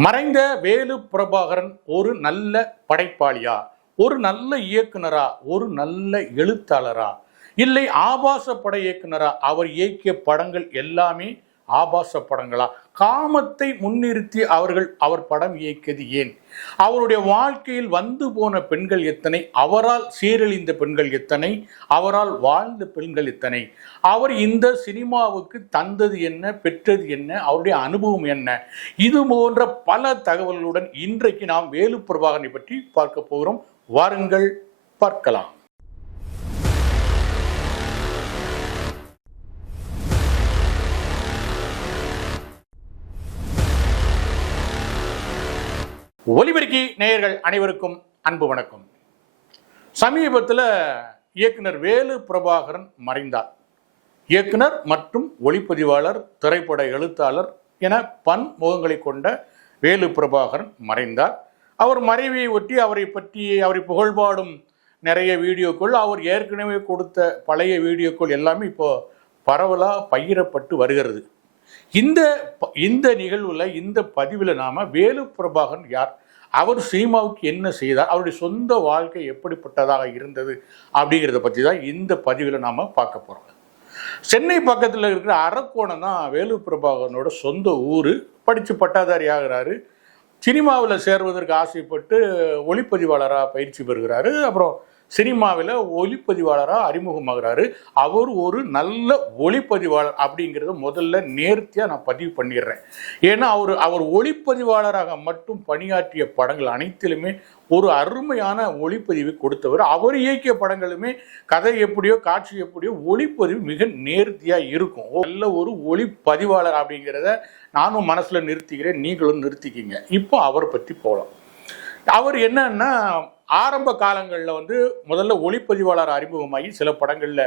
மறைந்த வேலு பிரபாகரன் ஒரு நல்ல படைப்பாளியா, ஒரு நல்ல இயக்குனரா, ஒரு நல்ல எழுத்தாளரா, இல்லை ஆபாச பட இயக்குனரா? அவர் இயக்கிய படங்கள் எல்லாமே ஆபாச படங்களா? காமத்தை முன்னிறுத்தி அவர் படம் இயக்கியது ஏன்? அவருடைய வாழ்க்கையில் வந்து போன பெண்கள் எத்தனை? அவரால் சீரழிந்த பெண்கள் எத்தனை? அவரால் வாழ்ந்த பெண்கள் எத்தனை? அவர் இந்த சினிமாவுக்கு தந்தது என்ன, பெற்றது என்ன, அவருடைய அனுபவம் என்ன? இது போன்ற பல தகவல்களுடன் இன்றைக்கு நாம் வேலு பிரபாகரனை பற்றி பார்க்க போகிறோம். வாருங்கள் பார்க்கலாம். ஒலிபெருக்கி நேயர்கள் அனைவருக்கும் அன்பு வணக்கம். சமீபத்தில் இயக்குனர் வேலு பிரபாகரன் மறைந்தார். இயக்குனர் மற்றும் ஒளிப்பதிவாளர், திரைப்பட எழுத்தாளர் என பன்முகங்களை கொண்ட வேலு பிரபாகரன் மறைந்தார். அவர் மறைவை ஒட்டி அவரை புகழ்பாடும் நிறைய வீடியோக்கள், அவர் ஏற்கனவே கொடுத்த பழைய வீடியோக்கள் எல்லாமே இப்போ பரவலாக பகிரப்பட்டு வருகிறது. இந்த நிகழ்வுல, இந்த பதிவில் நாம வேலு பிரபாகரன் யார், அவர் சினிமாவுக்கு என்ன செய்தார், அவருடைய சொந்த வாழ்க்கை எப்படிப்பட்டதாக இருந்தது அப்படிங்கிறத பற்றி தான் இந்த பதிவில் நாம பார்க்க போறோம். சென்னை பக்கத்தில் இருக்கிற அரக்கோணம் தான் வேலு பிரபாகரனோட சொந்த ஊர். படித்து பட்டாதாரி ஆகிறாரு. சினிமாவில் சேர்வதற்கு ஆசைப்பட்டு ஒளிப்பதிவாளராக பயிற்சி பெறுகிறாரு. அப்புறம் சினிமாவில் ஒளிப்பதிவாளராக அறிமுகமாகிறாரு. அவர் ஒரு நல்ல ஒளிப்பதிவாளர் அப்படிங்கிறத முதல்ல நேர்த்தியாக நான் பதிவு பண்ணிடுறேன். ஏன்னா அவர் ஒளிப்பதிவாளராக மட்டும் பணியாற்றிய படங்கள் அனைத்திலுமே ஒரு அருமையான ஒளிப்பதிவு கொடுத்தவர். அவர் இயக்கிய படங்களுமே கதை எப்படியோ, காட்சி எப்படியோ, ஒளிப்பதிவு மிக நேர்த்தியாக இருக்கும். நல்ல ஒரு ஒளிப்பதிவாளர் அப்படிங்கிறத நானும் மனசில் நிறுத்திக்கிறேன், நீங்களும் நிறுத்திக்கிங்க. இப்போ அவரை பற்றி போகலாம். அவர் என்னன்னா, ஆரம்ப காலங்களில் முதல்ல ஒளிப்பதிவாளர் அறிமுகமாகி சில படங்களில்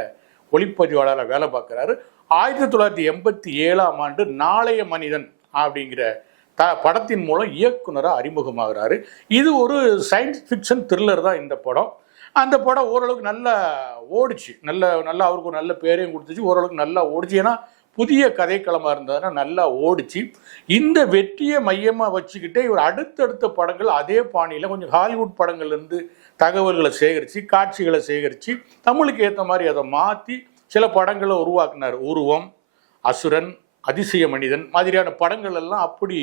ஒளிப்பதிவாளராக வேலை பார்க்குறாரு. 1987ஆம் ஆண்டு நாளைய மனிதன் அப்படிங்கிற படத்தின் மூலம் இயக்குனராக அறிமுகமாகிறாரு. இது ஒரு சயின்ஸ் ஃபிக்ஷன் த்ரில்லர் தான் இந்த படம். அந்த படம் ஓரளவுக்கு நல்லா ஓடிச்சு. நல்லா அவருக்கு ஒரு நல்ல பேரையும் கொடுத்துச்சு. ஓரளவுக்கு நல்லா ஓடிச்சு. ஏன்னா புதிய கதைக்களமாக இருந்ததுன்னா நல்லா ஓடிச்சு. இந்த வெற்றியை மையமாக வச்சுக்கிட்டே இவர் அடுத்தடுத்த படங்கள் அதே பாணியில் கொஞ்சம் ஹாலிவுட் படங்கள்லேருந்து தகவல்களை சேகரித்து, காட்சிகளை சேகரித்து, தமிழுக்கு ஏற்ற மாதிரி அதை மாற்றி சில படங்களை உருவாக்கினார். உருவம், அசுரன், அதிசய மனிதன் மாதிரியான படங்கள் எல்லாம் அப்படி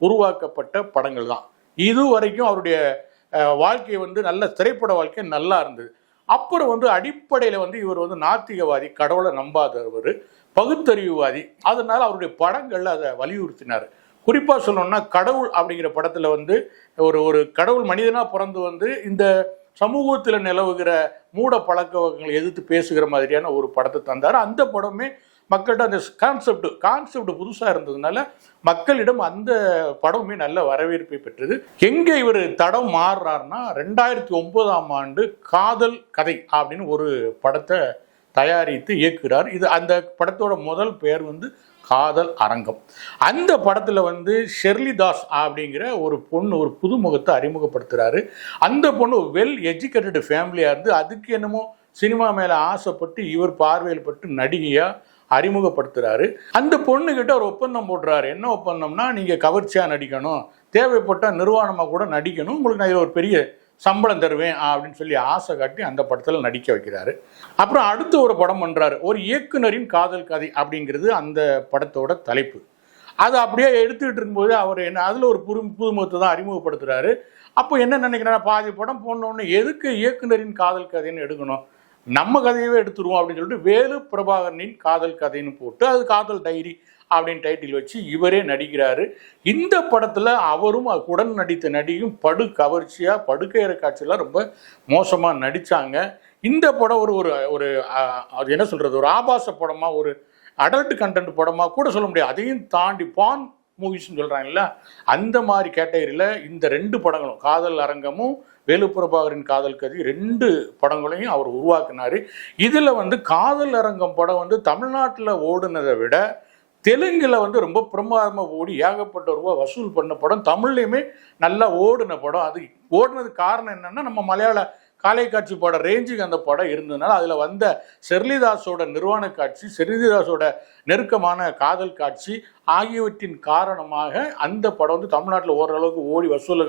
உருவாக்கப்பட்ட படங்கள் தான். இது வரைக்கும் அவருடைய வாழ்க்கை நல்ல திரைப்பட வாழ்க்கை நல்லா இருந்தது. அப்புறம் அடிப்படையில் இவர் நாத்திகவாதி, கடவுளை நம்பாதவர், பகுத்தறிவுவாதி. அதனால அவருடைய படங்கள்ல அதை வலியுறுத்தினார். குறிப்பாக சொல்லணும்னா, கடவுள் அப்படிங்கிற படத்துல ஒரு கடவுள் மனிதனா பிறந்து இந்த சமூகத்தில் நிலவுகிற மூட பழக்க வழக்கங்களை எதிர்த்து பேசுகிற மாதிரியான ஒரு படத்தை தந்தார். அந்த படமே மக்கள்கிட்ட அந்த கான்செப்ட் புதுசாக இருந்ததுனால மக்களிடம் அந்த படமே நல்ல வரவேற்பை பெற்றது. எங்கே இவர் தடம் மாறுறாருன்னா, 2009ஆம் ஆண்டு காதல் கதை அப்படின்னு ஒரு படத்தை தயாரித்து இயக்குகிறார். அந்த படத்தோட முதல் பெயர் காதல் அரங்கம். அந்த படத்தில் ஷெர்லி தாஸ் அப்படிங்கிற ஒரு பொண்ணு, ஒரு புதுமுகத்தை அறிமுகப்படுத்துகிறாரு. அந்த பொண்ணு வெல் எஜுகேட்டட் ஃபேமிலியாக இருந்து அதுக்கு என்னமோ சினிமா மேலே ஆசைப்பட்டு இவர் பார்வையில் பட்டு நடிகையாக அறிமுகப்படுத்துகிறாரு. அந்த பொண்ணுக்கிட்ட ஒரு ஒப்பந்தம் போடுறாரு. என்ன ஒப்பந்தம்னா, நீங்கள் கவர்ச்சியாக நடிக்கணும், தேவைப்பட்டால் நிர்வாணமாக கூட நடிக்கணும், உங்களுக்கு நான் ஒரு பெரிய சம்பளம் தருவேன் அப்படின்னு சொல்லி ஆசை காட்டி அந்த படத்தில் நடிக்க வைக்கிறாரு. அப்புறம் அடுத்த ஒரு படம் பண்ணுறாரு, ஒரு இயக்குனரின் காதல் கதை அப்படிங்கிறது அந்த படத்தோட தலைப்பு. அதை அப்படியே எடுத்துக்கிட்டு இருக்கும்போது அவர் அதில் ஒரு புதுமுகத்தை தான் அறிமுகப்படுத்துகிறாரு. அப்போ என்ன நினைக்கிறேன்னா, பாதி படம் போனோன்னு எதுக்கு இயக்குனரின் காதல் கதைன்னு எடுக்கணும், நம்ம கதையவே எடுத்துருவோம் அப்படின்னு சொல்லிட்டு வேலு பிரபாகரனின் காதல் கதைன்னு போட்டு அது காதல் டைரி அப்படின்னு டைட்டில் வச்சு இவரே நடிக்கிறாரு. இந்த படத்தில் அவரும் உடன் நடித்த நடிகையும் படு கவர்ச்சியாக, படுக்கையற காட்சியெல்லாம் ரொம்ப மோசமாக நடித்தாங்க. இந்த படம் ஒரு அது என்ன சொல்கிறது, ஒரு ஆபாச படமாக, ஒரு அடல்ட் கண்டென்ட் படமாக கூட சொல்ல முடியாது. அதையும் தாண்டி பான் மூவிஸ்ன்னு சொல்கிறாங்கல்ல, அந்த மாதிரி கேட்டகரியில் இந்த 2 படங்களும், காதல் அரங்கமும் வேலு பிரபாகரின் காதல் கதை, 2 படங்களையும் அவர் உருவாக்கினார். இதில் காதல் அரங்கம் படம் தமிழ்நாட்டில் ஓடுனதை விட தெலுங்கில் ரொம்ப பிரமாதமாக ஓடி ஏகப்பட்ட ரூபா வசூல் பண்ண படம். தமிழ்லையுமே நல்லா ஓடின படம். அது ஓடினது காரணம் என்னென்னா, நம்ம மலையாள காட்சி படம் ரேஞ்சுக்கு அந்த படம் இருந்ததுனால அதில் வந்த ஷெர்லிதாஸோட நிர்வாண காட்சி, ஷெர்லிதாஸோட நெருக்கமான காதல் காட்சி ஆகியவற்றின் காரணமாக அந்த படம் வந்து தமிழ்நாட்டில் ஓரளவுக்கு ஓடி வசூல்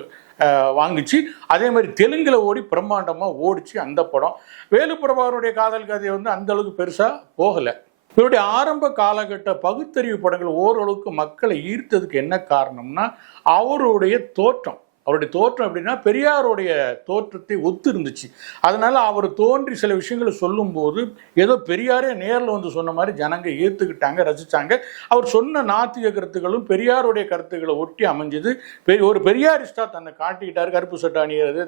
வாங்கிச்சு. அதே மாதிரி தெலுங்கில் ஓடி பிரம்மாண்டமாக ஓடிச்சு அந்த படம். வேலுப்பிரபாகருடைய காதல் கதையை வந்து அந்த அளவுக்கு பெருசாக போகலை. இவருடைய ஆரம்ப காலகட்ட பகுத்தறிவு படங்கள் ஓரளவுக்கு மக்களை ஈர்த்ததுக்கு என்ன காரணம்னா அவருடைய தோற்றம். அவருடைய தோற்றம் எப்படின்னா பெரியாருடைய தோற்றத்தை ஒத்து இருந்துச்சு. அதனால அவர் தோன்றி சில விஷயங்களை சொல்லும்போது ஏதோ பெரியாரே நேரில் வந்து சொன்ன மாதிரி ஜனங்க ஏற்றுக்கிட்டாங்க, ரசித்தாங்க. அவர் சொன்ன நாத்திக கருத்துக்களும் பெரியாருடைய கருத்துக்களை ஒட்டி அமைஞ்சது. ஒரு பெரியாரிஸ்டாக தன்னை காட்டிக்கிட்டார். கருப்பு சட்டை அணிகிறது,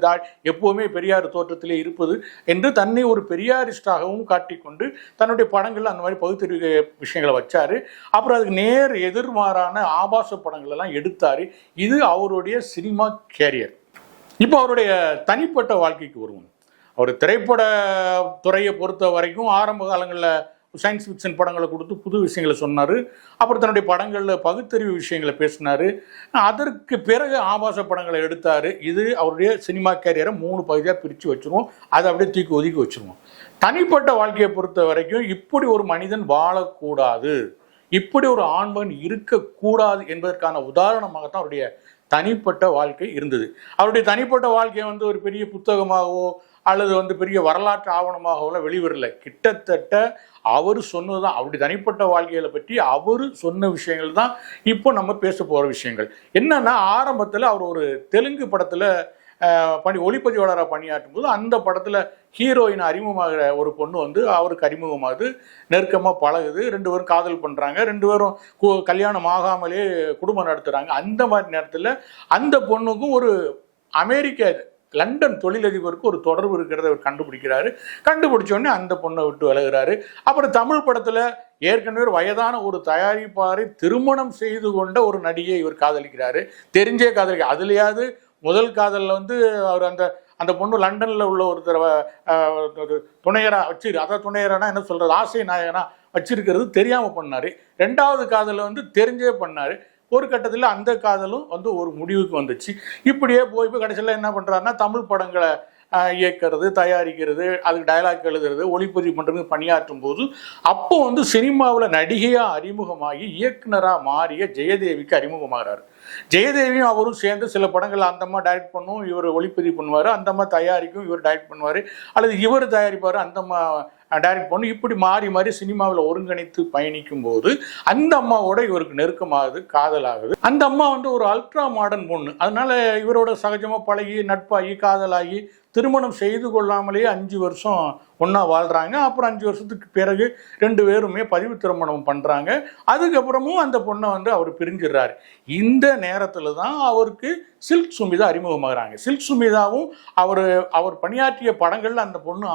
எப்போவுமே பெரியார் தோற்றத்திலே இருப்பது என்று தன்னை ஒரு பெரியாரிஸ்டாகவும் காட்டிக்கொண்டு தன்னுடைய படங்கள் அந்த மாதிரி பகுத்தறிவு விஷயங்களை வச்சார். அப்புறம் அதுக்கு நேர் எதிர்மாறான ஆபாச படங்கள் எல்லாம் எடுத்தார். இது அவருடைய சினிமா கேரியர். இப்போ அவருடைய தனிப்பட்ட வாழ்க்கைக்கு வருவோம். அவர் திரைப்பட துறையை பொறுத்த வரைக்கும் ஆரம்ப காலங்களில் சயின்ஸ் ஃபிக்ஷன் படங்களை கொடுத்து புது விஷயங்களை சொன்னார். அப்புறம் தன்னுடைய படங்களில் பகுத்தறிவு விஷயங்களை பேசினார். அதற்கு பிறகு ஆபாச படங்களை எடுத்தார். இது அவருடைய சினிமா கேரியரை 3 பகுதியாக பிரித்து வச்சுருவோம். அதை அப்படியே தூக்கி ஒதுக்கி வச்சுருவோம். தனிப்பட்ட வாழ்க்கையை பொறுத்த வரைக்கும் இப்படி ஒரு மனிதன் வாழக்கூடாது, இப்படி ஒரு ஆண்மகன் இருக்கக்கூடாது என்பதற்கான உதாரணமாகத்தான் அவருடைய தனிப்பட்ட வாழ்க்கை இருந்தது. அவருடைய தனிப்பட்ட வாழ்க்கையை வந்து ஒரு பெரிய புத்தகமாகவோ அல்லது வந்து பெரிய வரலாற்று ஆவணமாகவோ வெளிவரல. கிட்டத்தட்ட அவர் சொன்னதுதான் அவருடைய தனிப்பட்ட வாழ்க்கைகளை பற்றி அவர் சொன்ன விஷயங்கள் தான் இப்போ நம்ம பேச போகிற விஷயங்கள். என்னன்னா ஆரம்பத்தில் அவர் ஒரு தெலுங்கு படத்தில் ஒளிப்பதிவாளராக பணியாற்றும் போது அந்த படத்தில் ஹீரோயின் அறிமுகமாகிற ஒரு பொண்ணு வந்து அவருக்கு அறிமுகமாகுது, நெருக்கமாக பழகுது, 2 பேரும் காதல் பண்ணுறாங்க, 2 பேரும் கல்யாணம் ஆகாமலே குடும்பம் நடத்துகிறாங்க. அந்த மாதிரி நேரத்தில் அந்த பொண்ணுக்கும் ஒரு அமெரிக்க லண்டன் தொழிலதிபருக்கு ஒரு தொடர்பு இருக்கிறத அவர் கண்டுபிடிக்கிறாரு. கண்டுபிடிச்சோடனே அந்த பொண்ணை விட்டு விலகுறாரு. அப்புறம் தமிழ் படத்தில் ஏற்கனவே ஒரு வயதான ஒரு தயாரிப்பாரை திருமணம் செய்து கொண்ட ஒரு நடிகை இவர் காதலிக்கிறாரு. தெரிஞ்சே காதலிக்க. அதுலையாவது முதல் காதலில் வந்து அவர் அந்த பொண்ணு லண்டனில் உள்ள ஒரு துணையராக அதாவது துணையரானா என்ன சொல்கிறது, ஆசை நாயகனா வச்சிருக்கிறது தெரியாமல் பண்ணார். 2வது காதலில் வந்து தெரிஞ்சே பண்ணார். ஒரு கட்டத்தில் அந்த காதலும் வந்து ஒரு முடிவுக்கு வந்துச்சு. இப்படியே போய் கடைசியில் என்ன பண்ணுறாருன்னா தமிழ் படங்களை இயக்கிறது, தயாரிக்கிறது, அதுக்கு டயலாக் எழுதுறது, ஒளிப்பதிவு பண்ணுறது பணியாற்றும் போது அப்போ வந்து சினிமாவில் நடிகையாக அறிமுகமாகி இயக்குனராக மாறிய ஜெயதேவிக்கு அறிமுகமாகிறார். ஜெயதேவியும் அவரும் சேர்ந்து சில படங்கள் அந்த அம்மா டைரக்ட் பண்ணும், இவர் ஒளிப்பதிவு பண்ணுவார், அந்த அம்மா தயாரிக்கும், இவர் டைரக்ட் பண்ணுவார், அல்லது இவர் தயாரிப்பார், அந்த அம்மா டைரக்ட் பண்ணும். இப்படி மாறி மாறி சினிமாவில் ஒருங்கிணைத்து பயணிக்கும் போது அந்த அம்மாவோட இவருக்கு நெருக்கமாகுது, காதலாகுது. அந்த அம்மா வந்து ஒரு அல்ட்ரா மாடர்ன் பொண்ணு. அதனால இவரோட சகஜமாக பழகி நட்பாகி காதலாகி திருமணம் செய்து கொள்ளாமலேயே 5 வருஷம் ஒன்றா வாழ்கிறாங்க. அப்புறம் 5 வருஷத்துக்கு பிறகு 2 பேருமே பதிவு திருமணம் பண்ணுறாங்க. அதுக்கப்புறமும் அந்த பொண்ணை வந்து அவர் பிரிஞ்சிடுறாரு. இந்த நேரத்தில் தான் அவருக்கு சில்க் சுமிதா அறிமுகமாகறாங்க. சில்க் சுமிதாவும் அவர் பணியாற்றிய படங்களில் அந்த பொண்ணு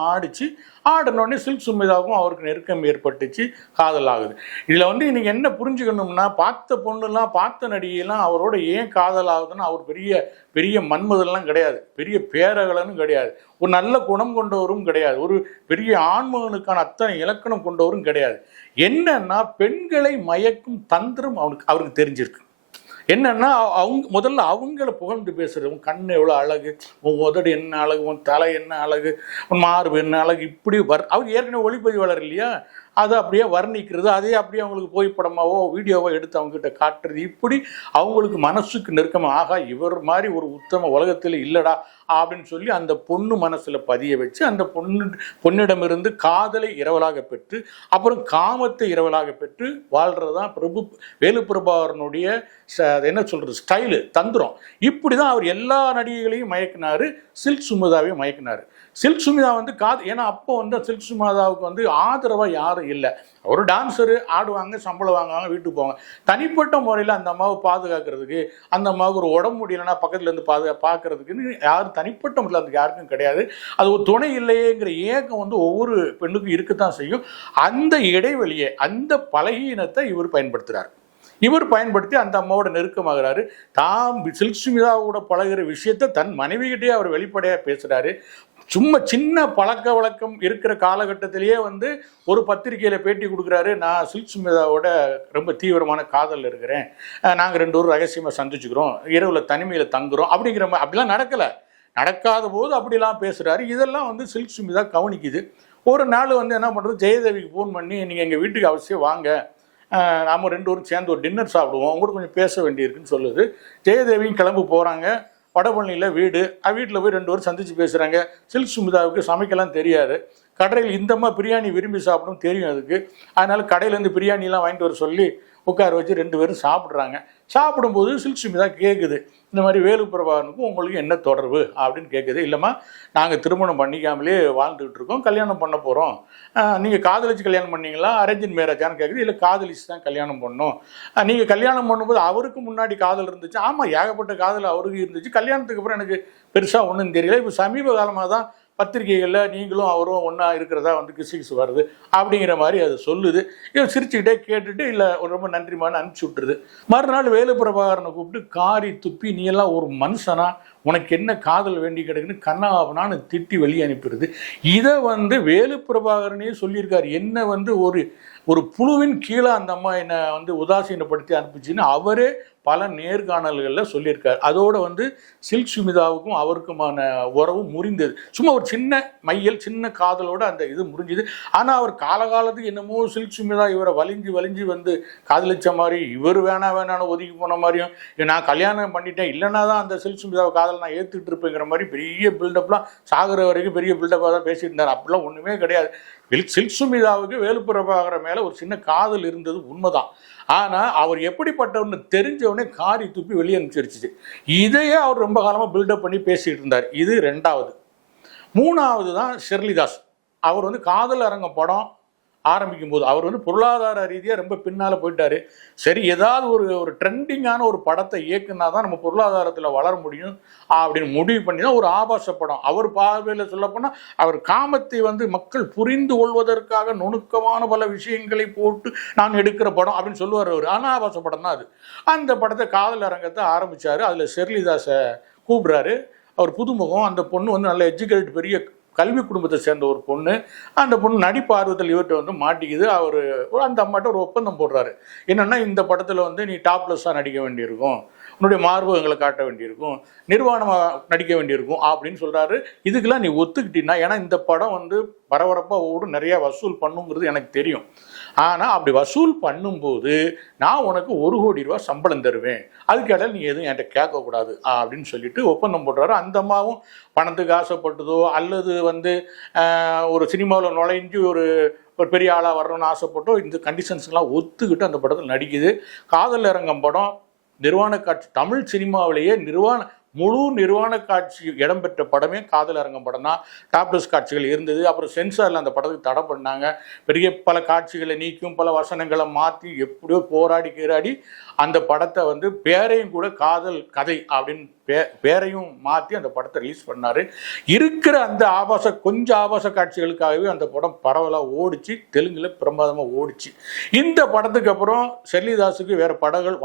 ஆடினோடனே சில்க் சுமிதாவும் அவருக்கு நெருக்கம் ஏற்பட்டுச்சு, காதல் ஆகுது. இதில் வந்து இன்னைக்கு என்ன புரிஞ்சுக்கணும்னா பார்த்த பொண்ணுலாம் பார்த்த நடிகையெல்லாம் அவரோட ஏன் காதல் ஆகுதுன்னு அவர் பெரிய மன்மதெல்லாம் கிடையாது, பெரிய பேரகலனும் கிடையாது, ஒரு நல்ல குணம் கொண்டவரும் கிடையாது, ஒரு பெரிய ஆண்மகனுக்கான அத்தனை இலக்கணம் கொண்டவரும் கிடையாது. என்னன்னா பெண்களை மயக்கும் தந்திரம் அவருக்கு தெரிஞ்சிருக்கு. என்னன்னா முதல்ல அவங்கள புகழ்ந்து பேசுறது, உன் கண் எவ்வளோ அழகு, உன் உதடு என்ன அழகு, உன் தலை என்ன அழகு, உன் மார்பு என்ன அழகு, இப்படி அவர் ஏற்கனவே ஒளிப்பதிவாளர் இல்லையா, அதை அப்படியே வர்ணிக்கிறது, அதே அப்படியே அவங்களுக்கு புகைப்படமாவோ வீடியோவோ எடுத்து அவங்ககிட்ட காட்டுறது, இப்படி அவங்களுக்கு மனசுக்கு நெருக்கமாக ஆகா இவர் மாதிரி ஒரு உத்தம உலகத்தில் இல்லடா அப்படின்னு சொல்லி அந்த பொண்ணு மனசுல பதிய வச்சு அந்த பொண்ணிடமிருந்து காதலை இரவலாக பெற்று அப்புறம் காமத்தை இரவலாக பெற்று வாழ்றதுதான் வேலுப்பிரபாகரனுடைய என்ன சொல்றது ஸ்டைலு, தந்திரம். இப்படிதான் அவர் எல்லா நடிகைகளையும் மயக்கினாரு, சில்க் சுமிதாவையும் மயக்கினாரு. சில்க் சுமிதா வந்து ஏன்னா அப்போ வந்து சில்க் சுமிதாவுக்கு வந்து ஆதரவாக யாரும் இல்லை. ஒரு டான்ஸரு ஆடுவாங்க, சம்பளம் வாங்குவாங்க, வீட்டுக்கு போவாங்க. தனிப்பட்ட முறையில் அந்த அம்மாவை பாதுகாக்கிறதுக்கு, அந்த அம்மாவுக்கு ஒரு உடம்பு முடியலைன்னா பக்கத்தில் இருந்து பார்க்கறதுக்குன்னு யாரும் தனிப்பட்ட முறையில் அதுக்கு யாருக்கும் கிடையாது. அது ஒரு துணை இல்லையேங்கிற ஏக்கம் வந்து ஒவ்வொரு பெண்ணுக்கும் இருக்கத்தான் செய்யும். அந்த இடைவெளியை, அந்த பலகீனத்தை இவர் பயன்படுத்துகிறார். இவர் பயன்படுத்தி அந்த அம்மாவோட நெருக்கமாகிறாரு. தாம் சில்க் சுமிதாவோட பழகிற விஷயத்தை தன் மனைவிகிட்டே அவர் வெளிப்படையாக பேசுகிறாரு. சும்மா சின்ன பழக்க வழக்கம் இருக்கிற காலகட்டத்திலேயே வந்து ஒரு பத்திரிகையில் பேட்டி கொடுக்குறாரு, நான் சில்க் சுமிதாவோட ரொம்ப தீவிரமான காதல் இருக்கிறேன், நாங்கள் 2 பேரும் ரகசியமாக சந்திச்சுக்கிறோம், இரவில் தனிமையில் தங்குறோம் அப்படிங்கிற மாதிரி. அப்படிலாம் நடக்கலை. நடக்காத போது அப்படிலாம் பேசுகிறாரு. இதெல்லாம் வந்து சில்க் சுமிதா கவனிக்குது. ஒரு நாள் வந்து என்ன பண்ணுறது, ஜெயதேவிக்கு ஃபோன் பண்ணி நீங்கள் எங்கள் வீட்டுக்கு அவசியம் வாங்க, நாம் 2 பேரும் சேர்ந்து ஒரு டின்னர் சாப்பிடுவோம், உங்கள்கிட்ட கொஞ்சம் பேச வேண்டியிருக்குன்னு சொல்லுது. ஜெயதேவியும் கிளம்பு போகிறாங்க. வடபழனியில் வீடு. வீட்டில் போய் 2 பேரும் சந்தித்து பேசுகிறாங்க. சில்க் சுமிதாவுக்கு சமைக்கலாம் தெரியாது. கடையில் இந்தம்மா பிரியாணி விரும்பி சாப்பிடும் தெரியும் அதுக்கு. அதனால் கடையிலேருந்து பிரியாணிலாம் வாங்கிட்டு வர சொல்லி உட்கார வச்சு 2 பேரும் சாப்பிட்றாங்க. சாப்பிடும்போது சில்க் சுமிதா கேட்குது, இந்த மாதிரி வேலு பிரபாகரனுக்கும் உங்களுக்கு என்ன தொடர்பு அப்படின்னு கேட்குது. இல்லைம்மா, நாங்கள் திருமணம் பண்ணிக்காமலே வாழ்ந்துக்கிட்டு இருக்கோம், கல்யாணம் பண்ண போகிறோம். நீங்கள் காதலிச்சு கல்யாணம் பண்ணீங்களா, அரேஞ்ச் மேரேஜான்னு கேட்குது. இல்லை, காதலிச்சு தான் கல்யாணம் பண்ணோம். நீங்கள் கல்யாணம் பண்ணும்போது அவருக்கு முன்னாடி காதல் இருந்துச்சு. ஆமாம், ஏகப்பட்ட காதல் அவருக்கு இருந்துச்சு. கல்யாணத்துக்கு அப்புறம் எனக்கு பெருசாக ஒன்றும் தெரியல. இப்போ சமீப காலமாக தான் பத்திரிகைகளில் நீங்களும் அவரும் ஒன்றா இருக்கிறதா வந்து கிசு வருது அப்படிங்கிற மாதிரி அது சொல்லுது. இவன் சிரிச்சுக்கிட்டே கேட்டுட்டு இல்லை ரொம்ப நன்றிமான்னு அனுப்பிச்சி விட்டுருது. மறுநாள் வேலு பிரபாகரனை கூப்பிட்டு காரி துப்பி, நீ எல்லாம் ஒரு மனுஷனா, உனக்கு என்ன காதல் வேண்டி கிடக்குன்னு கண்ணாவனான்னு திட்டி வெளியே அனுப்பிடுது. இதை வந்து வேலு பிரபாகரனே சொல்லியிருக்காரு. என்ன வந்து ஒரு புழுவின் கீழே அந்த அம்மா என்னை வந்து உதாசீனப்படுத்தி அனுப்பிச்சின்னு அவரே பல நேர்காணல்களில் சொல்லியிருக்காரு. அதோடு வந்து சில்க் சுமிதாவுக்கும் அவருக்குமான உறவு முறிந்தது. சும்மா ஒரு சின்ன மையல், சின்ன காதலோடு அந்த இது முறிஞ்சுது. ஆனால் அவர் காலகாலத்துக்கு என்னமோ சில்க் சுமிதா இவரை வலிஞ்சு வந்து காதலிச்ச மாதிரி, இவர் வேணான்னு ஒதுக்கி போன மாதிரியும், நான் கல்யாணம் பண்ணிட்டேன் இல்லைன்னா தான் அந்த சில்க் சுமிதாவை காதல் நான் ஏற்றுக்கிட்டு இருப்பேங்கிற மாதிரி பெரிய பில்டப்லாம் சாகிற வரைக்கும் பெரிய பில்டப்பாக தான் பேசிட்டு இருந்தார். அப்படிலாம் ஒன்றுமே கிடையாது. சில்க் சுமிதாவுக்கு வேலு பிரபாகரன் மேலே ஒரு சின்ன காதல் இருந்தது உண்மைதான். ஆனால் அவர் எப்படிப்பட்டவன்னு தெரிஞ்சவனே காரி துப்பி வெளியே அனுப்பிச்சிருச்சு. இதையே அவர் ரொம்ப காலமாக பில்டப் பண்ணி பேசிகிட்டு இருந்தார். இது 2வது. 3வது தான் ஷெர்லிதாஸ். அவர் வந்து காதல் அரங்கம் படம் ஆரம்பிக்கும் போது அவர் வந்து பொருளாதார ரீதியாக ரொம்ப பின்னால் போயிட்டார். சரி, ஏதாவது ஒரு ட்ரெண்டிங்கான ஒரு படத்தை இயக்குனா தான் நம்ம பொருளாதாரத்தில் வளர முடியும் அப்படின்னு முடிவு பண்ணி தான் ஒரு ஆபாச படம். அவர் பார்வையில் சொல்லப்போனால் அவர் காமத்தை வந்து மக்கள் புரிந்து கொள்வதற்காக நுணுக்கமான பல விஷயங்களை போட்டு நான் எடுக்கிற படம் அப்படின்னு சொல்லுவார் அவர். ஆனால் ஆபாச படம் தான் அது. அந்த படத்தை காதல் அரங்கத்தை ஆரம்பித்தார். அதில் ஷெர்லிதாஸை கூப்பிட்றாரு. அவர் புதுமுகம். அந்த பொண்ணு வந்து நல்ல எஜுகேட்டட், பெரிய கல்வி குடும்பத்தை சேர்ந்த ஒரு பொண்ணு. அந்த பொண்ணு நடிப்பார்வத்தில் இவர்கிட்ட வந்து மாட்டிக்குது. அவர் அந்த அம்மாட்ட ஒரு ஒப்பந்தம் போடுறாரு. என்னென்னா, இந்த படத்தில் வந்து நீ டாப்லெஸ்ஸாக நடிக்க வேண்டியிருக்கும், உன்னுடைய மார்பகங்களை காட்ட வேண்டியிருக்கும், நிர்வாணமாக நடிக்க வேண்டியிருக்கும் அப்படின்னு சொல்கிறாரு. இதுக்கெல்லாம் நீ ஒத்துக்கிட்டீங்கன்னா, ஏன்னா இந்த படம் வந்து பரபரப்பாக ஓடும், நிறையா வசூல் பண்ணுங்கிறது எனக்கு தெரியும். ஆனால் அப்படி வசூல் பண்ணும்போது நான் உனக்கு 1 கோடி ரூபா சம்பளம் தருவேன், அதுக்கு இடையில நீ எதுவும் என்கிட்ட கேட்கக்கூடாது அப்படின்னு சொல்லிட்டு ஒப்பந்தம் போடுறாரு. அந்த அம்மாவும் பணத்துக்கு ஆசைப்பட்டதோ அல்லது வந்து ஒரு சினிமாவில் நுழைஞ்சு ஒரு பெரிய ஆளாக வரணும்னு ஆசைப்பட்டோ இந்த கண்டிஷன்ஸ்லாம் ஒத்துக்கிட்டு அந்த படத்தில் நடிக்குது. காதல் அரங்கம் படம் நிர்வாண காட்சி, தமிழ் சினிமாவிலேயே முழு நிர்வாண காட்சி இடம்பெற்ற படமே காதல் அரங்கம் படம் தான். டாப்லெஸ் காட்சிகள் இருந்தது. அப்புறம் சென்சாரில் அந்த படத்துக்கு தடை பண்ணாங்க. பெரிய பல காட்சிகளை நீக்கும், பல வசனங்களை மாற்றி எப்படியோ போராடி கீராடி அந்த படத்தை வந்து பேரையும் கூட காதல் கதை அப்படின்னு பேரையும் மாற்றி அந்த படத்தை ரிலீஸ் பண்ணார். இருக்கிற அந்த கொஞ்சம் ஆபாச காட்சிகளுக்காகவே அந்த படம் பரவலாக ஓடிச்சு. தெலுங்கில் பிரமாதமாக ஓடிச்சு. இந்த படத்துக்கு அப்புறம் ஷெர்லிதாஸுக்கு வேறு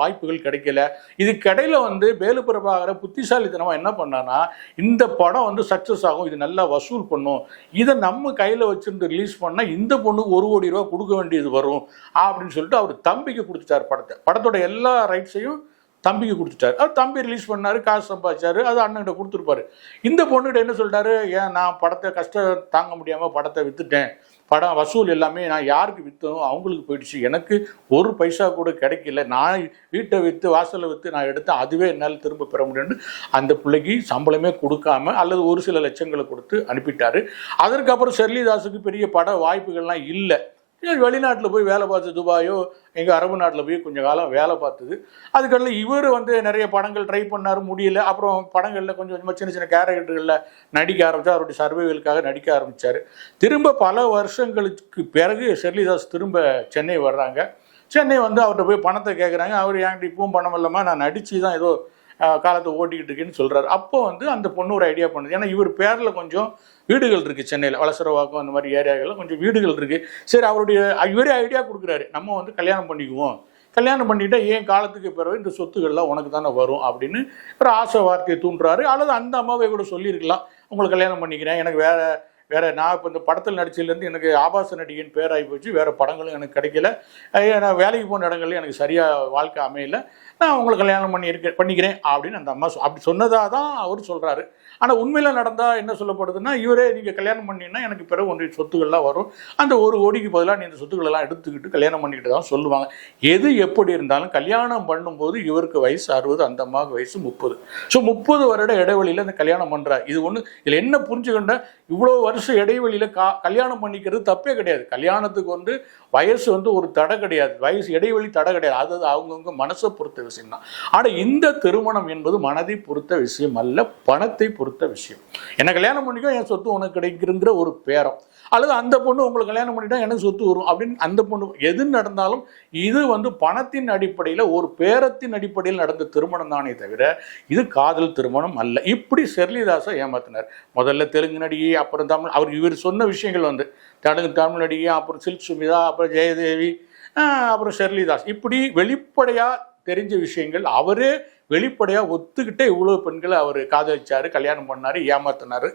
வாய்ப்புகள் கிடைக்கல. இதுக்கிடையில் வந்து வேலு பிரபாகர புத்திசாலித்தனமாக என்ன பண்ணான்னா, இந்த படம் வந்து சக்ஸஸ் ஆகும், இது நல்லா வசூல் பண்ணும், இதை நம்ம கையில் வச்சுருந்து ரிலீஸ் பண்ணால் இந்த பொண்ணுக்கு 1 கோடி ரூபா கொடுக்க வேண்டியது வரும் அப்படின்னு சொல்லிட்டு அவர் தம்பிக்கு கொடுத்துட்டார் படத்தை. படத்தோட எல்லா ரைட்ஸையும் தம்பிக்கு கொடுத்துட்டாரு. அவர் தம்பி ரிலீஸ் பண்ணார், காசு சம்பாதிச்சாரு, அது அண்ணன்கிட்ட கொடுத்துருப்பாரு. இந்த பொண்ணுகிட்ட என்ன சொல்லிட்டாரு, ஏன் நான் படத்தை கஷ்டம் தாங்க முடியாமல் படத்தை விற்றுட்டேன், படம் வசூல் எல்லாமே நான் யாருக்கு விற்றனோ அவங்களுக்கு போயிடுச்சு, எனக்கு 1 பைசா கூட கிடைக்கல, நான் வீட்டை விற்று வாசலை விற்று நான் எடுத்தேன், அதுவே என்னால் திரும்ப பெற முடியும்னு அந்த பிள்ளைக்கு சம்பளமே கொடுக்காம அல்லது ஒரு சில லட்சங்களை கொடுத்து அனுப்பிட்டாரு. அதற்கப்புறம் ஷெர்லிதாஸுக்கு பெரிய பட வாய்ப்புகள்லாம் இல்லை. வெளிநாட்டில் போய் வேலை பார்த்து, துபாயோ எங்கள் அரபு நாட்டில் போய் கொஞ்சம் காலம் வேலை பார்த்தது. அதுக்கடல இவர் வந்து நிறைய படங்கள் ட்ரை பண்ணார், முடியல. அப்புறம் படங்களில் கொஞ்சம் கொஞ்சமாக சின்ன சின்ன கேரக்டர்களில் நடிக்க ஆரம்பித்தார். அவருடைய சர்வைகளுக்காக நடிக்க ஆரம்பித்தார். திரும்ப பல வருஷங்களுக்கு பிறகு ஷெர்லிதாஸ் திரும்ப சென்னை வர்றாங்க. சென்னை வந்து அவர்கிட்ட போய் பணத்தை கேட்குறாங்க. அவர் என்கிட்ட இப்பவும் பணம் இல்லாமல் நான் நடித்து தான் ஏதோ காலத்தை ஓட்டிக்கிட்டு இருக்கேன்னு சொல்கிறார். அப்போ வந்து அந்த பொண்ணு ஒரு ஐடியா பண்ணுது. ஏன்னா இவர் பேரில் கொஞ்சம் வீடுகள் இருக்குது சென்னையில், வளசரவாக்கம் அந்த மாதிரி ஏரியாக்களில் கொஞ்சம் வீடுகள் இருக்குது. சரி, இவரே ஐடியா கொடுக்குறாரு, நம்ம வந்து கல்யாணம் பண்ணிக்குவோம், கல்யாணம் பண்ணிட்டா ஏன் காலத்துக்கு பிறகு இந்த சொத்துக்கள்லாம் உனக்கு தானே வரும் அப்படின்னு ஒரு ஆசை வார்த்தையை தூண்டுறாரு. அல்லது அந்த அம்மாவை கூட சொல்லியிருக்கலாம், உங்களுக்கு கல்யாணம் பண்ணிக்கிறேன், எனக்கு வேறு நான் இப்போ இந்த படத்தில் நடிச்சதுலேருந்து எனக்கு ஆபாச நடிகைன்னு பேராகி போச்சு, வேறு படங்களும் எனக்கு கிடைக்கல, நான் வேலைக்கு போன இடங்கள்லையும் எனக்கு சரியாக வாழ்க்கை அமையல, நான் உங்களை கல்யாணம் பண்ணிக்கிறேன் அப்படின்னு அந்த அம்மா அப்படி சொன்னதாக தான் அவர் சொல்கிறாரு. ஆனால் உண்மையில் நடந்தால் என்ன சொல்லப்படுதுன்னா, இவரே நீங்கள் கல்யாணம் பண்ணிங்கன்னா எனக்கு பிறகு ஒன்றிய சொத்துக்கள்லாம் வரும், அந்த 1 கோடிக்கு பதிலாக நீ இந்த சொத்துக்களெல்லாம் எடுத்துக்கிட்டு கல்யாணம் பண்ணிக்கிட்டு தான் சொல்லுவாங்க. எது எப்படி இருந்தாலும் கல்யாணம் பண்ணும்போது இவருக்கு வயசு 60, அந்த அம்மாவுக்கு வயசு 30. ஸோ 30 வருட இடைவெளியில் இந்த கல்யாணம் பண்ணுறாரு. இது ஒன்று இதில் என்ன புரிஞ்சுக்கிட்ட, இவ்வளோ வருஷம் இடைவெளியில் கல்யாணம் பண்ணிக்கிறது தப்பே கிடையாது. கல்யாணத்துக்கு வயசு ஒரு தடை கிடையாது, வயசு இடைவெளி தடை கிடையாது. அது அவங்கவுங்க மனசை பொறுத்த விஷயம் தான். ஆனால் இந்த திருமணம் என்பது மனதை பொறுத்த விஷயம் அல்ல, பணத்தை பொறுத்த விஷயம். என்ன கல்யாணம் பண்ணிக்கோ, என் சொத்து உனக்கு கிடைக்குங்கிற ஒரு பேரம், அல்லது அந்த பொண்ணு உங்களுக்கு கல்யாணம் பண்ணிட்டா எனக்கு சொத்து வரும் அப்படின்னு அந்த பொண்ணு, எது நடந்தாலும் இது பணத்தின் அடிப்படையில் ஒரு பேரத்தின் அடிப்படையில் நடந்த திருமணம் தானே தவிர இது காதல் திருமணம் அல்ல. இப்படி ஷெர்லிதாஸை ஏமாத்தினார். முதல்ல தெலுங்கு நடிகை, அப்புறம் தமிழ், இவர் சொன்ன விஷயங்கள் தமிழ் நடிகை, அப்புறம் சில்க் சுமிதா, அப்புறம் ஜெயதேவி, அப்புறம் ஷெர்லிதாஸ், இப்படி வெளிப்படையாக தெரிஞ்ச விஷயங்கள் அவரே வெளிப்படையாக ஒத்துக்கிட்டே இவ்வளோ பெண்களை அவர் காதலிச்சார், கல்யாணம் பண்ணார், ஏமாத்தினார்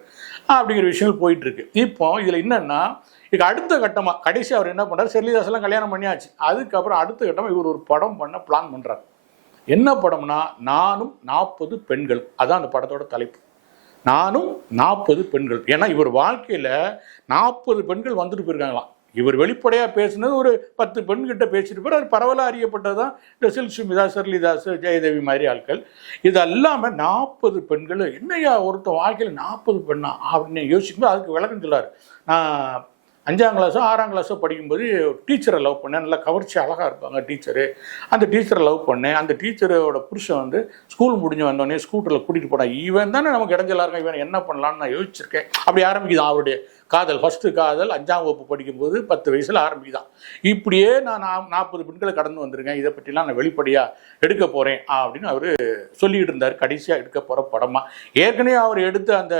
அப்படிங்கிற விஷயங்கள் போயிட்டுருக்கு. இப்போ இதில் என்னென்னா, இதுக்கு அடுத்த கட்டமாக கடைசி அவர் என்ன பண்ணுறாரு, ஷெர்லிதாஸ்லாம் கல்யாணம் பண்ணியாச்சு. அதுக்கப்புறம் அடுத்த கட்டமாக இவர் ஒரு படம் பண்ண பிளான் பண்ணுறார். என்ன படம்னா, நானும் 40 பெண்கள். அதான் அந்த படத்தோட தலைப்பு, நானும் 40 பெண்கள். ஏன்னா இவர் வாழ்க்கையில் 40 பெண்கள் வந்துட்டு போயிருக்காங்களாம். இவர் வெளிப்படையாக பேசினது ஒரு 10 பெண்கிட்ட பேசிட்டு போய் அது பரவலாக அறியப்பட்டது தான் இந்த சில்க் சுமிதா, ஷெர்லிதாஸ், ஜெயதேவி மாதிரி ஆட்கள். இது அல்லாமல் 40 பெண்கள். என்னையா ஒருத்தர் வாழ்க்கையில் 40 பெண்ணா அப்படின்னு யோசிக்கும்போது அதுக்கு விளக்கம் சொல்லார். நான் 5ஆம் கிளாஸோ 6ஆம் கிளாஸோ படிக்கும்போது டீச்சரை லவ் பண்ணேன். நல்லா கவர்ச்சி அழகாக இருப்பாங்க டீச்சரு. அந்த டீச்சரை லவ் பண்ணேன். அந்த டீச்சரோட புருஷன் ஸ்கூல் முடிஞ்சு வந்தோடனே ஸ்கூட்டரில் கூட்டிகிட்டு போனான். இவன் தானே நமக்கு இடைஞ்சலாக இருக்கும், இவன் என்ன பண்ணலான்னு நான் யோசிச்சிருக்கேன். அப்படி ஆரம்பிக்குதான் அவருடைய காதல். ஃபஸ்ட்டு காதல் 5ஆம் வகுப்பு படிக்கும்போது 10 வயசில் ஆரம்பிக்குதான். இப்படியே நான் 40 பெண்களை கடந்து வந்திருக்கேன், இதை பற்றிலாம் நான் வெளிப்படையாக எடுக்க போகிறேன் அப்படின்னு அவர் சொல்லிக்கிட்டு இருந்தார். கடைசியாக எடுக்க போகிற படமாக ஏற்கனவே அவர் எடுத்த அந்த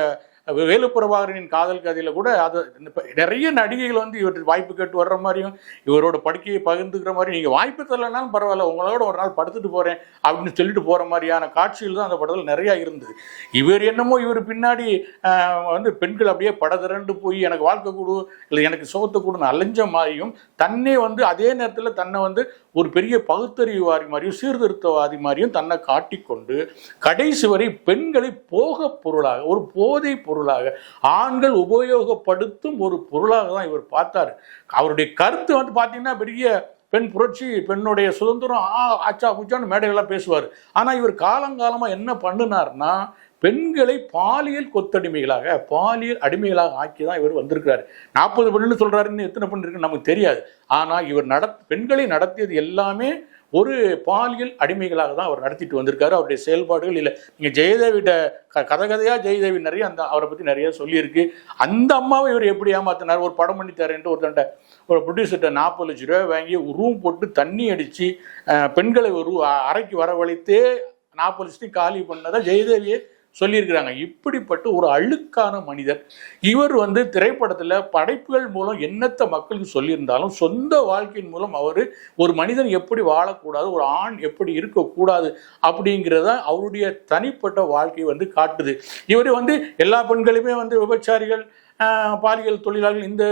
வேலுப்பிரபாகரனின் காதல் கதையில் கூட அது நிறைய நடிகைகள் இவர் வாய்ப்பு கேட்டு வர்ற மாதிரியும் இவரோட படுக்கையை பகிர்ந்துக்கிற மாதிரி, நீங்கள் வாய்ப்பு தரலனாலும் பரவாயில்ல, உங்களோட ஒரு நாள் படுத்துட்டு போகிறேன் அப்படின்னு சொல்லிட்டு போகிற மாதிரியான காட்சிகள் தான் அந்த படத்தில் நிறையா இருந்தது. இவர் என்னமோ இவர் பின்னாடி பெண்கள் அப்படியே படதிரண்டு போய் எனக்கு வாழ்க்கை கொடு, இல்லை எனக்கு சுகத்தை கொடுன்னு அலைஞ்ச மாதிரியும், தன்னே அதே நேரத்தில் தன்னை ஒரு பெரிய பகுத்தறிவுவாதி மாதிரியும் சீர்திருத்தவாதி மாதிரியும் தன்னை காட்டிக்கொண்டு கடைசி வரை பெண்களை போக பொருளாக, ஒரு போதை பொருளாக, ஆண்கள் உபயோகப்படுத்தும் ஒரு பொருளாக தான் இவர் பார்த்தார். அவருடைய கருத்து பார்த்தீங்கன்னா பெரிய பெண் புரட்சி, பெண்ணுடைய சுதந்திரம், ஆச்சா குச்சான்னு மேடைகள்லாம் பேசுவார். ஆனால் இவர் காலங்காலமாக என்ன பண்ணினார்னா, பெண்களை பாலியல் கொத்தடிமைகளாக, பாலியல் அடிமைகளாக ஆக்கி தான் இவர் வந்திருக்கிறார். 40 பெண்ணுன்னு சொல்கிறாரு, இன்னும் எத்தனை பெண் இருக்குன்னு நமக்கு தெரியாது. ஆனால் இவர் பெண்களை நடத்தியது எல்லாமே ஒரு பாலியல் அடிமைகளாக தான் அவர் நடத்திட்டு வந்திருக்காரு. அவருடைய செயல்பாடுகள் இல்லை. நீங்கள் ஜெயதேவிட்ட கதையாக ஜெயதேவி நிறைய அவரை பற்றி நிறைய சொல்லியிருக்கு. அந்த அம்மாவை இவர் எப்படி ஏமாத்தினார், ஒரு படம் பண்ணி தரேன்ட்டு ஒருத்தன்ட்ட ஒரு ப்ரொடியூசர்கிட்ட 40 லட்ச ரூபா வாங்கி ரூம் போட்டு தண்ணி அடித்து பெண்களை ஒரு அறைக்கு வரவழைத்தே 40 லட்சத்தையும் காலி பண்ணதை ஜெயதேவியே சொல்லியிருக்கிறாங்க. இப்படிப்பட்ட ஒரு அழுக்கான மனிதர் இவர் திரைப்படத்தில் படைப்புகள் மூலம் என்னத்தை மக்களுக்கு சொல்லியிருந்தாலும் சொந்த வாழ்க்கையின் மூலம் அவர் ஒரு மனிதன் எப்படி வாழக்கூடாது, ஒரு ஆண் எப்படி இருக்கக்கூடாது அப்படிங்கிறத அவருடைய தனிப்பட்ட வாழ்க்கையை காட்டுது. இவர் எல்லா பெண்களுமே விபச்சாரிகள், பாலியல் தொழிலாளர்கள், இந்த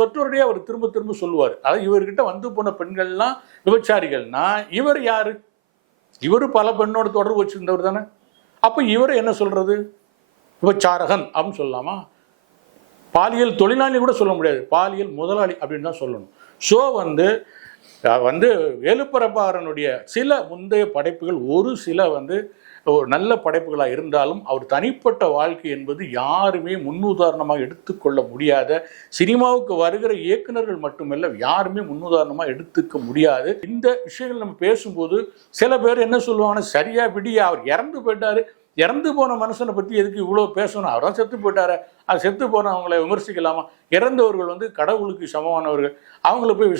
சொற்றொடரையே அவர் திரும்ப திரும்ப சொல்லுவார். அதாவது இவர்கிட்ட போன பெண்கள்லாம் விபச்சாரிகள்னா இவர் யாரு? இவர் பல பெண்ணோட தொடர்பு வச்சிருந்தவர் தானே. அப்போ இவர் என்ன சொல்றது? விபச்சாரகன் அப்படின்னு சொல்லலாமா? பாலியல் தொழிலாளி கூட சொல்ல முடியாது, பாலியல் முதலாளி அப்படின்னு தான் சொல்லணும். ஸோ வேலுப்பிரபாகரனுடைய சில முந்தைய படைப்புகள் ஒரு சில ஒரு நல்ல படைப்புகளாக இருந்தாலும் அவர் தனிப்பட்ட வாழ்க்கை என்பது யாருமே முன்னுதாரணமாக எடுத்துக்கொள்ள முடியாத, சினிமாவுக்கு வருகிற இயக்குநர்கள் மட்டுமல்ல யாருமே முன்னுதாரணமாக எடுத்துக்க முடியாது. இந்த விஷயங்கள் நம்ம பேசும்போது சில பேர் என்ன சொல்லுவாங்கன்னா, சரியா விடியா, அவர் இறந்து போயிட்டாரு, இறந்து போன மனுஷனை பற்றி எதுக்கு இவ்வளோ பேசணும், அவர் தான் செத்து போயிட்டாரு, அது செத்து போனவங்களை விமர்சிக்கலாமா, இறந்தவர்கள் கடவுளுக்கு சமமானவர்கள், அவங்கள போய்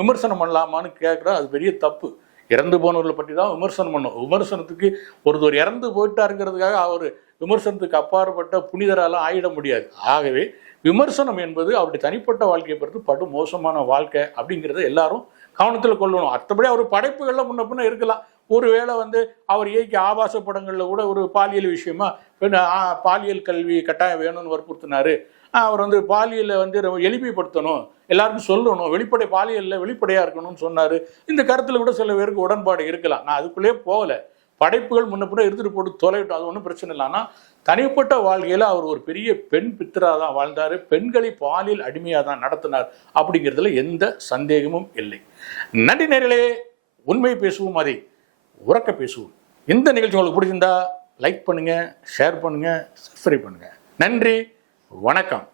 விமர்சனம் பண்ணலாமான்னு கேட்குறா, அது பெரிய தப்பு. இறந்து போனவர்களை பற்றி தான் விமர்சனம் பண்ணும். விமர்சனத்துக்கு ஒருத்தர் இறந்து போயிட்டாருங்கிறதுக்காக அவர் விமர்சனத்துக்கு அப்பாற்பட்ட புனிதராலாம் ஆயிட முடியாது. ஆகவே விமர்சனம் என்பது அவருடைய தனிப்பட்ட வாழ்க்கையை பொறுத்து படு மோசமான வாழ்க்கை அப்படிங்கிறத எல்லாரும் கவனத்தில் கொள்ளணும். மற்றபடி அவர் படைப்புகளில் முன்ன பின்ன இருக்கலாம். ஒருவேளை அவர் இயக்கிய ஆபாச படங்களில் கூட ஒரு பாலியல் விஷயமா பாலியல் கல்வி கட்டாயம் வேணும்னு வற்புறுத்தினாரு, அவர் வந்து பாலியலை வந்து எளிமைப்படுத்தணும், எல்லாருக்கும் சொல்லணும், பாலியலில் வெளிப்படையாக இருக்கணும்னு சொன்னார். இந்த கருத்தில் கூட சில பேருக்கு உடன்பாடு இருக்கலாம். நான் அதுக்குள்ளேயே போகலை. படைப்புகள் முன்னப்பட எடுத்துகிட்டு போட்டு தொலைவிட்டோம், அது ஒன்றும் பிரச்சனை இல்லை. ஆனால் தனிப்பட்ட வாழ்க்கையில் அவர் ஒரு பெரிய பெண் பித்தராக தான் வாழ்ந்தார், பெண்களை பாலியல் அடிமையாக தான் நடத்தினார் அப்படிங்கிறதுல எந்த சந்தேகமும் இல்லை. நன்றி நேயர்களே, உண்மை பேசுவோம், அதை உறக்க பேசுவோம். இந்த நிகழ்ச்சி உங்களுக்கு பிடிச்சிருந்தா லைக் பண்ணுங்கள், ஷேர் பண்ணுங்கள், சப்ஸ்கிரைப் பண்ணுங்கள். நன்றி, வணக்கம்.